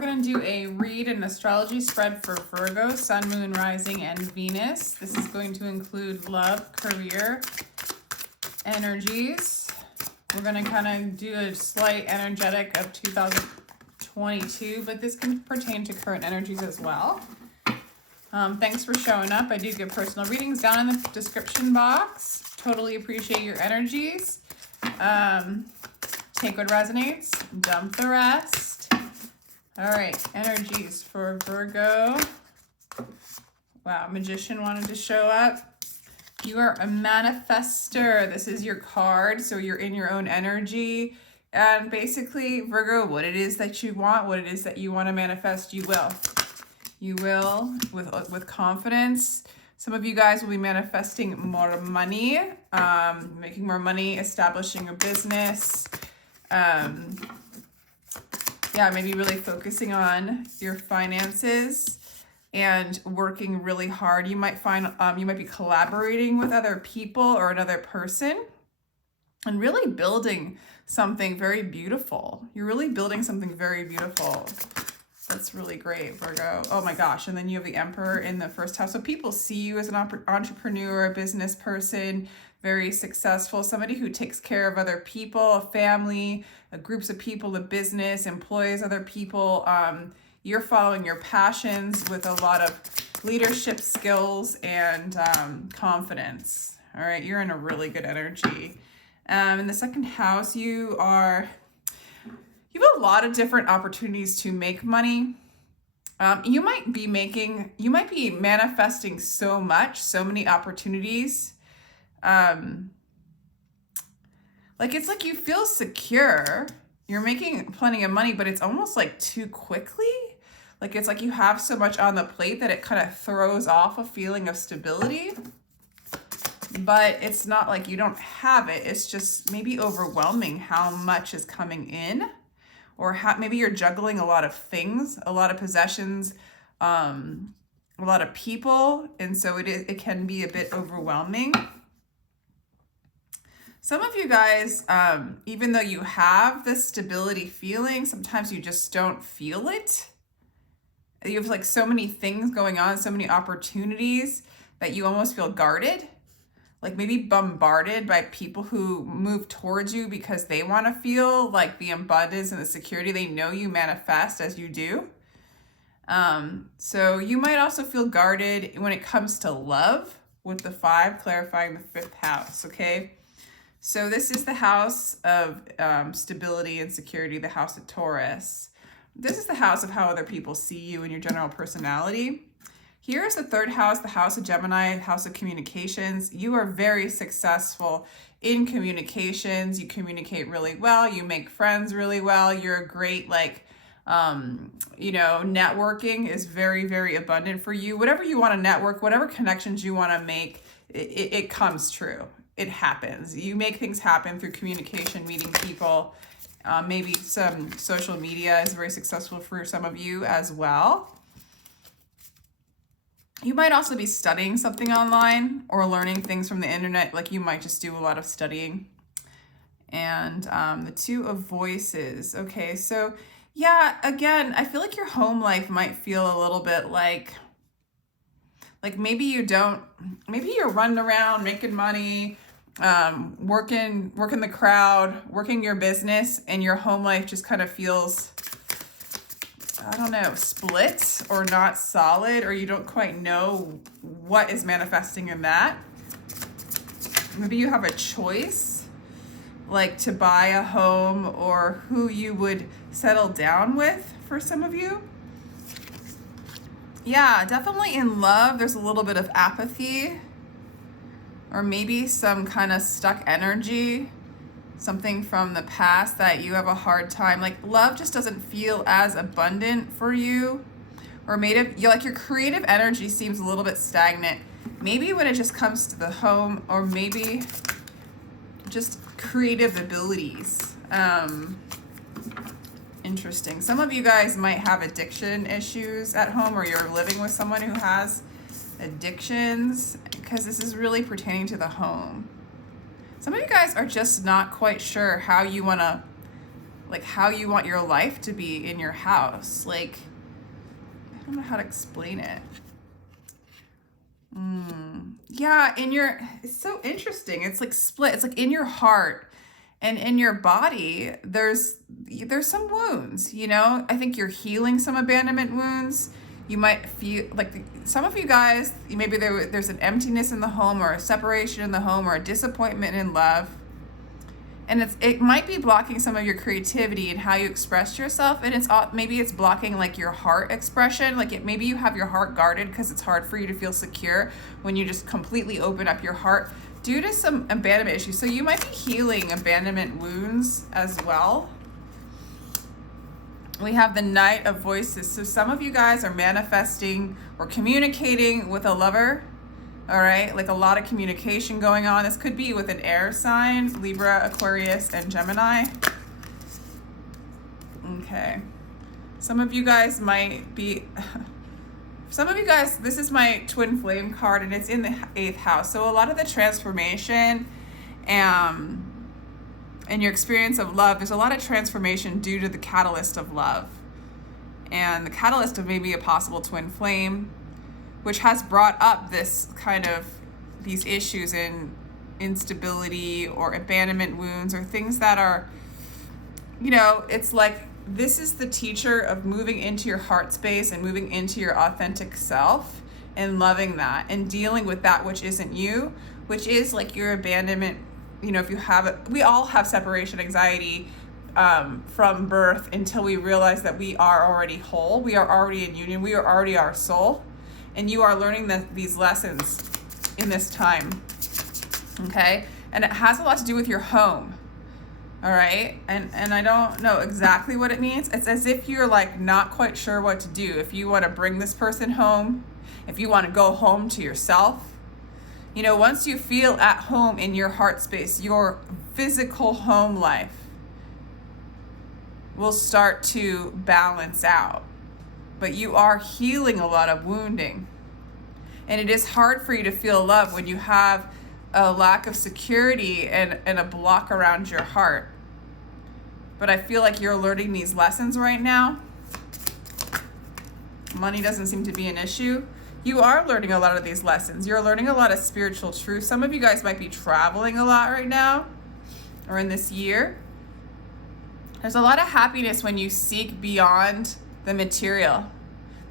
we're going to do a read and astrology spread for Virgo, Sun, Moon, Rising, and Venus. This is going to include love, career, energies. We're going to kind of do a slight energetic of 2022, but this can pertain to current energies as well. Thanks for showing up. I do give personal readings down in the description box. Totally appreciate your energies. Take what resonates, dump the rest. All right, energies for Virgo. Wow, Magician wanted to show up. You are a manifester. This is your card, so you're in your own energy. And basically, Virgo, what it is that you want, what it is that you want to manifest, you will. You will, with confidence. Some of you guys will be manifesting more money, making more money, establishing a business. Yeah, maybe really focusing on your finances and working really hard. You might find you might be collaborating with other people or another person and really building something very beautiful. You're really building something very beautiful. That's really great, Virgo. Oh my gosh. And then you have the Emperor in the first house. So people see you as an entrepreneur, a business person, very successful, somebody who takes care of other people, a family, groups of people, a business, employs other people. You're following your passions with a lot of leadership skills and confidence. All right, you're in a really good energy. In the second house, you have a lot of different opportunities to make money. You might be manifesting so many opportunities. It's like you feel secure. You're making plenty of money, but it's almost like too quickly. Like it's like you have so much on the plate that it kind of throws off a feeling of stability. But it's not like you don't have it. It's just maybe overwhelming how much is coming in. Or maybe you're juggling a lot of things, a lot of possessions, a lot of people. And so it can be a bit overwhelming. Some of you guys, even though you have this stability feeling, sometimes you just don't feel it. You have like so many things going on, so many opportunities that you almost feel guarded. Like maybe bombarded by people who move towards you because they want to feel like the abundance and the security they know you manifest as you do. So you might also feel guarded when it comes to love with the 5, clarifying the 5th house, okay? So this is the house of stability and security, the house of Taurus. This is the house of how other people see you and your general personality. Here's the 3rd house, the house of Gemini, house of communications. You are very successful in communications. You communicate really well. You make friends really well. You're a great, networking is very, very abundant for you. Whatever you want to network, whatever connections you want to make, it comes true. It happens. You make things happen through communication, meeting people. Maybe some social media is very successful for some of you as well. You might also be studying something online or learning things from the internet. Like you might just do a lot of studying. And the 2 of voices. Okay, so yeah, again, I feel like your home life might feel a little bit like maybe you're running around making money, working the crowd, working your business, and your home life just kind of feels, I don't know, split or not solid, or you don't quite know what is manifesting in that. Maybe you have a choice, like to buy a home or who you would settle down with for some of you. Yeah, definitely in love, there's a little bit of apathy or maybe some kind of stuck energy. Something from the past that you have a hard time. Like love just doesn't feel as abundant for you. Or your creative energy seems a little bit stagnant. Maybe when it just comes to the home, or maybe just creative abilities. Interesting. Some of you guys might have addiction issues at home, or you're living with someone who has addictions, because this is really pertaining to the home. Some of you guys are just not quite sure how you want to like how you want your life to be in your house. Like, I don't know how to explain it. Yeah, it's so interesting. It's like split. It's like in your heart and in your body, there's some wounds, you know? I think you're healing some abandonment wounds. You might feel like some of you guys, maybe there's an emptiness in the home, or a separation in the home, or a disappointment in love. And it might be blocking some of your creativity and how you express yourself. And maybe it's blocking like your heart expression. Like maybe you have your heart guarded because it's hard for you to feel secure when you just completely open up your heart due to some abandonment issues. So you might be healing abandonment wounds as well. We have the Knight of Voices. So some of you guys are manifesting or communicating with a lover. All right, like a lot of communication going on. This could be with an air sign, Libra, Aquarius, and Gemini. Okay. Some of you guys, this is my twin flame card, and it's in the 8th house. So a lot of the transformation and your experience of love, there's a lot of transformation due to the catalyst of love. And the catalyst of maybe a possible twin flame, which has brought up these issues in instability or abandonment wounds, or things that are, you know, it's like this is the teacher of moving into your heart space and moving into your authentic self and loving that and dealing with that which isn't you, which is like your abandonment. You know, if you have it, we all have separation anxiety from birth until we realize that we are already whole, we are already in union, we are already our soul. And you are learning these lessons in this time, okay? And it has a lot to do with your home, all right? And I don't know exactly what it means. It's as if you're like not quite sure what to do. If you want to bring this person home, if you want to go home to yourself, you know, once you feel at home in your heart space, your physical home life will start to balance out. But you are healing a lot of wounding. And it is hard for you to feel love when you have a lack of security and a block around your heart. But I feel like you're learning these lessons right now. Money doesn't seem to be an issue. You are learning a lot of these lessons. You're learning a lot of spiritual truth. Some of you guys might be traveling a lot right now, or in this year. There's a lot of happiness when you seek beyond the material.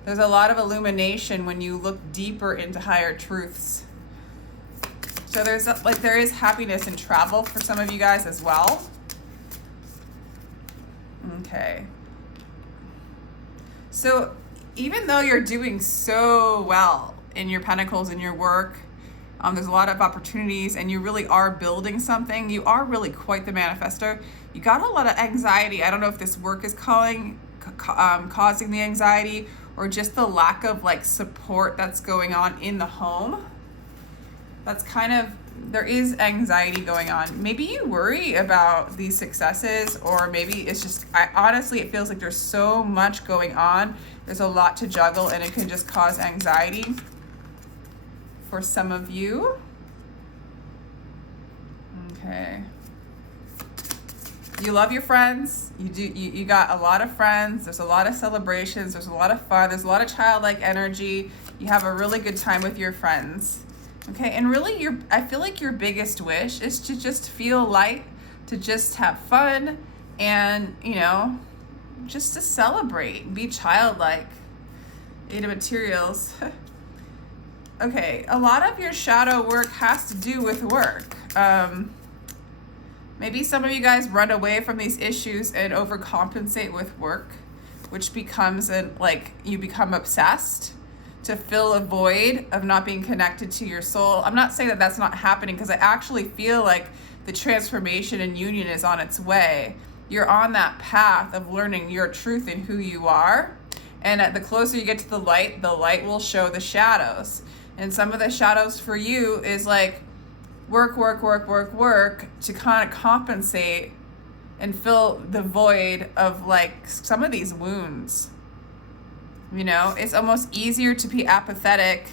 There's a lot of illumination when you look deeper into higher truths. So there is happiness in travel for some of you guys as well. Okay. So even though you're doing so well in your pentacles, in your work, there's a lot of opportunities and you really are building something. You are really quite the manifestor. You got a lot of anxiety. I don't know if this work is causing the anxiety, or just the lack of like support that's going on in the home. That's there is anxiety going on. Maybe you worry about these successes, or maybe it's just, honestly, it feels like there's so much going on. There's a lot to juggle, and it can just cause anxiety for some of you. Okay. You love your friends. You got a lot of friends. There's a lot of celebrations. There's a lot of fun. There's a lot of childlike energy. You have a really good time with your friends. Okay, and really I feel like your biggest wish is to just feel light, to just have fun, and, you know, just to celebrate, be childlike. 8 of Materials. Okay, a lot of your shadow work has to do with work. Maybe some of you guys run away from these issues and overcompensate with work, which becomes you become obsessed to fill a void of not being connected to your soul. I'm not saying that that's not happening, because I actually feel like the transformation and union is on its way. You're on that path of learning your truth and who you are. And the closer you get to the light will show the shadows. And some of the shadows for you is like work to kind of compensate and fill the void of like some of these wounds. You know, it's almost easier to be apathetic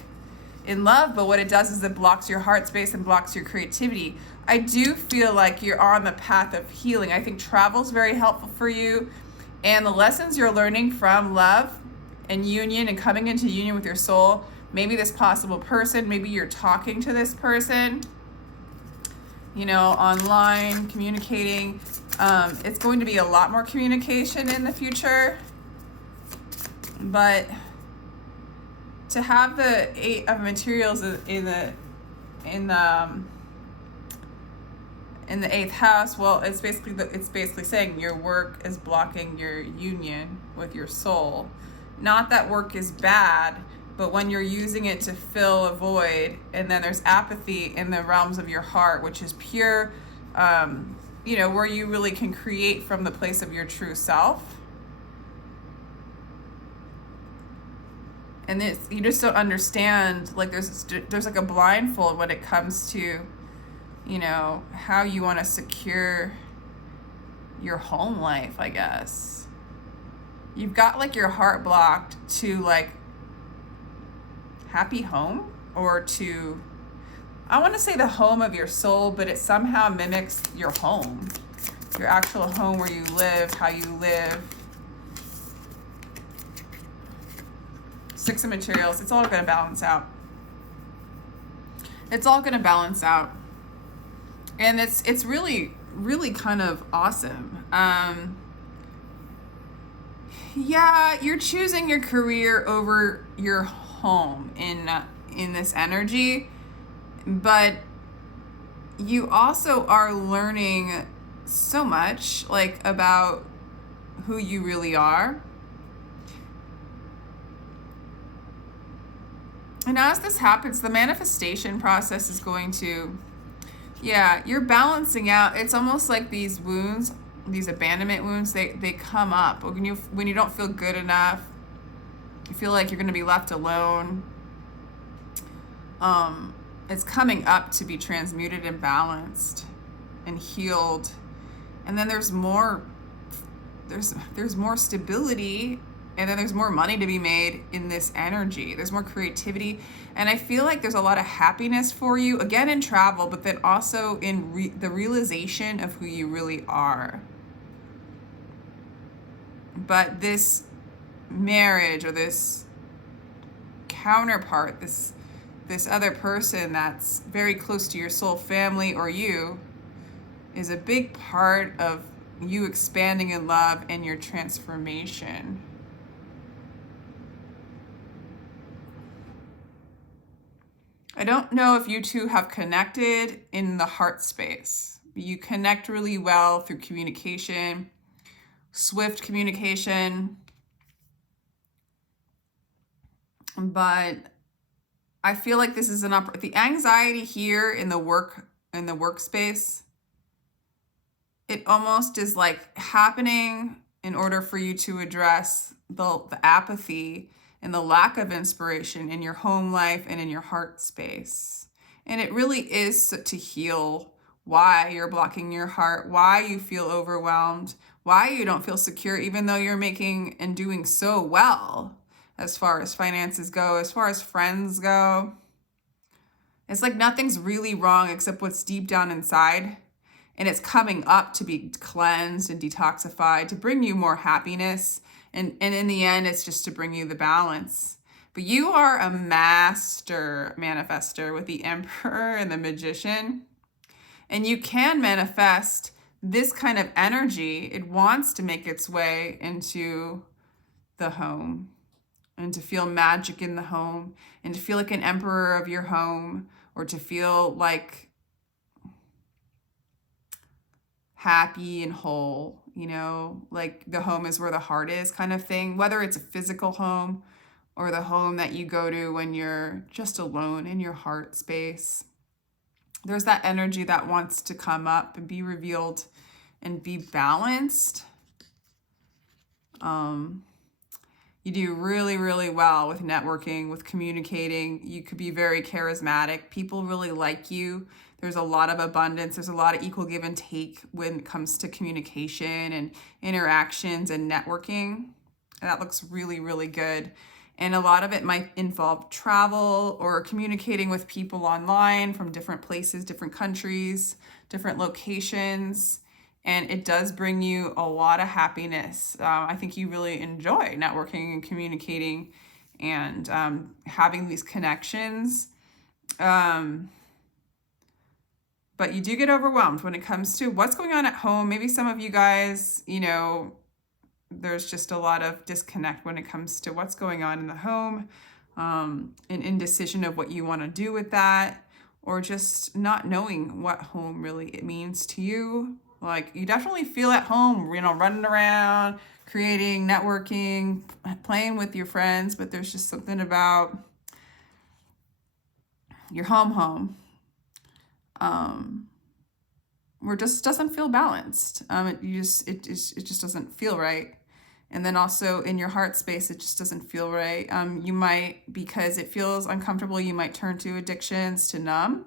in love, but what it does is it blocks your heart space and blocks your creativity. I do feel like you're on the path of healing. I think travel is very helpful for you, and the lessons you're learning from love and union and coming into union with your soul, maybe this possible person, maybe you're talking to this person, you know, online, communicating. It's going to be a lot more communication in the future, but to have the 8 of materials in the 8th house, well, it's basically saying your work is blocking your union with your soul. Not that work is bad, but when you're using it to fill a void, and then there's apathy in the realms of your heart, which is pure, you know, where you really can create from the place of your true self. And you just don't understand, like there's like a blindfold when it comes to, you know, how you want to secure your home life, I guess. You've got like your heart blocked to like happy home, or to, I want to say the home of your soul, but it somehow mimics your home, your actual home where you live, how you live. 6 of materials, it's all going to balance out. It's all going to balance out. And it's really, really kind of awesome. Yeah, you're choosing your career over your home in this energy, but you also are learning so much, like, about who you really are. And as this happens, the manifestation process is going to, yeah, you're balancing out. It's almost like these wounds, these abandonment wounds, they come up when you don't feel good enough. You feel like you're going to be left alone. It's coming up to be transmuted and balanced and healed. And then there's more stability, and then there's more money to be made in this energy. There's more creativity. And I feel like there's a lot of happiness for you, again, in travel, but then also in the realization of who you really are. But this marriage, or this counterpart, this other person that's very close to your soul family or you, is a big part of you expanding in love and your transformation. I don't know if you two have connected in the heart space. You connect really well through communication, swift communication. But I feel like this is the anxiety here in the workspace. It almost is like happening in order for you to address the apathy and the lack of inspiration in your home life and in your heart space. And it really is to heal why you're blocking your heart, why you feel overwhelmed, why you don't feel secure, even though you're making and doing so well as far as finances go, as far as friends go. It's like nothing's really wrong except what's deep down inside. And it's coming up to be cleansed and detoxified, to bring you more happiness. And in the end, it's just to bring you the balance. But you are a master manifester with the Emperor and the Magician. And you can manifest this kind of energy. It wants to make its way into the home, and to feel magic in the home, and to feel like an emperor of your home, or to feel like happy and whole, you know, like the home is where the heart is kind of thing, whether it's a physical home or the home that you go to when you're just alone in your heart space. There's that energy that wants to come up and be revealed and be balanced. You do really, really well with networking, with communicating. You could be very charismatic. People really like you. There's a lot of abundance. There's a lot of equal give and take when it comes to communication and interactions and networking. And that looks really, really good. And a lot of it might involve travel or communicating with people online from different places, different countries, different locations. And it does bring you a lot of happiness. I think you really enjoy networking and communicating and having these connections. But you do get overwhelmed when it comes to what's going on at home. Maybe some of you guys, there's just a lot of disconnect when it comes to what's going on in the home, an indecision of what you want to do with that, or just not knowing what home really it means to you. Like, you definitely feel at home, running around, creating, networking, playing with your friends, but there's just something about your home where it just doesn't feel balanced. It just doesn't feel right. And then also in your heart space, it just doesn't feel right. You might, because it feels uncomfortable, you might turn to addictions to numb.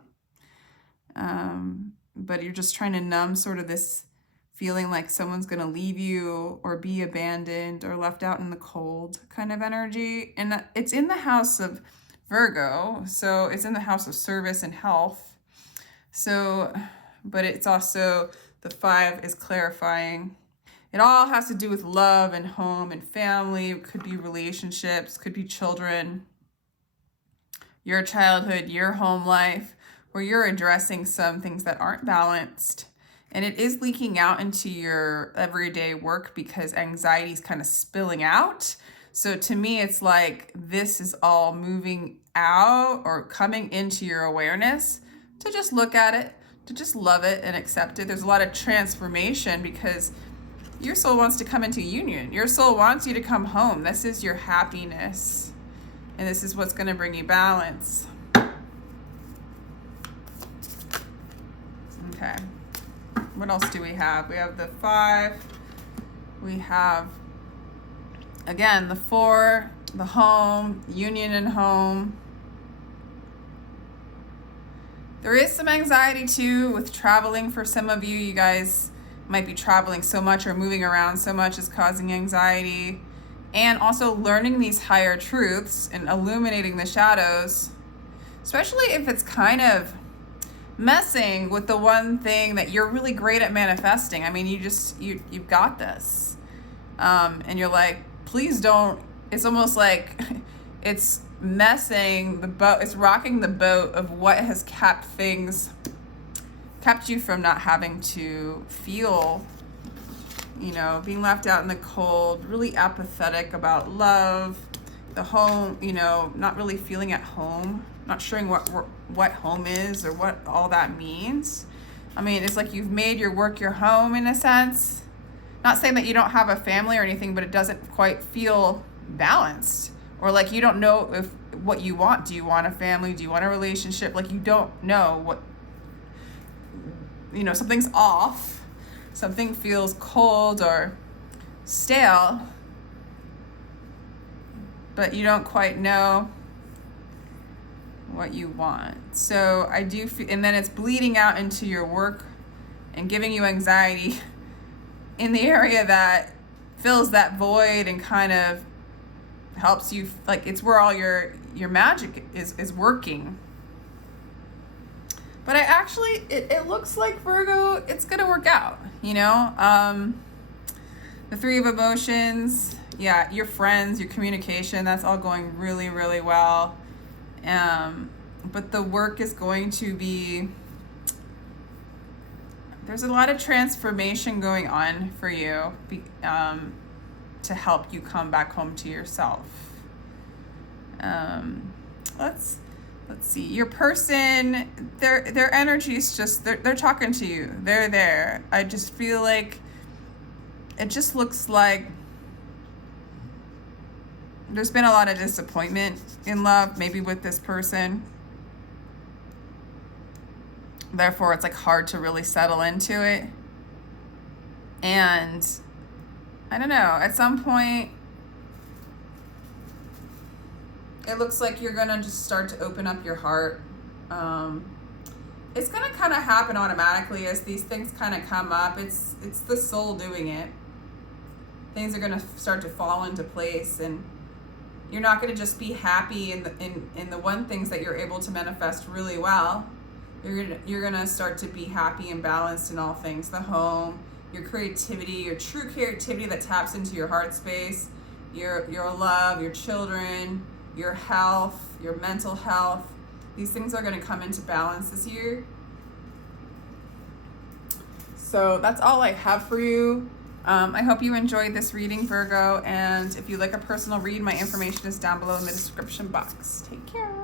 But you're just trying to numb sort of this feeling like someone's going to leave you or be abandoned or left out in the cold kind of energy. And it's in the house of Virgo. So it's in the house of service and health. So, but it's also, the 5 is clarifying. It all has to do with love and home and family. It could be relationships, could be children, your childhood, your home life, where you're addressing some things that aren't balanced. And it is leaking out into your everyday work because anxiety is kind of spilling out. So to me, it's like this is all moving out or coming into your awareness to just look at it, to just love it and accept it. There's a lot of transformation because your soul wants to come into union. Your soul wants you to come home. This is your happiness. And this is what's going to bring you balance. Okay. What else do we have? We have the 5. We have, again, the 4, the home, union and home. There is some anxiety too with traveling for some of you. You guys might be traveling so much or moving around so much is causing anxiety. And also learning these higher truths and illuminating the shadows, especially if it's kind of messing with the one thing that you're really great at manifesting. I mean, you've got this. And you're like, please don't. It's almost like it's messing the boat. It's rocking the boat of what has kept you from not having to feel, being left out in the cold, really apathetic about love, the home, not really feeling at home, not sure what home is or what all that means. I mean, it's like you've made your work your home in a sense. Not saying that you don't have a family or anything, but it doesn't quite feel balanced. Or like you don't know what you want. Do you want a family? Do you want a relationship? Like you don't know what, something's off. Something feels cold or stale, but you don't quite know what you want. So I do feel, and then it's bleeding out into your work and giving you anxiety in the area that fills that void and kind of helps you, like it's where all your magic is working. But it looks like Virgo, it's gonna work out, the 3 of emotions, yeah, your friends, your communication, that's all going really, really well. But the work is going to be, there's a lot of transformation going on for you to help you come back home to yourself. Let's see. Your person, their energy is just, they're talking to you. They're there. I just feel like it just looks like there's been a lot of disappointment in love, maybe with this person. Therefore, it's like hard to really settle into it. And I don't know, at some point, it looks like you're gonna just start to open up your heart. It's gonna kind of happen automatically as these things kind of come up. It's the soul doing it. Things are gonna start to fall into place, and You're not going to just be happy in the one things that you're able to manifest really well. You're gonna start to be happy and balanced in all things: the home, your creativity, your true creativity that taps into your heart space, your love, your children, your health, your mental health. These things are going to come into balance this year. So that's all I have for you. I hope you enjoyed this reading, Virgo, and if you'd like a personal read, my information is down below in the description box. Take care.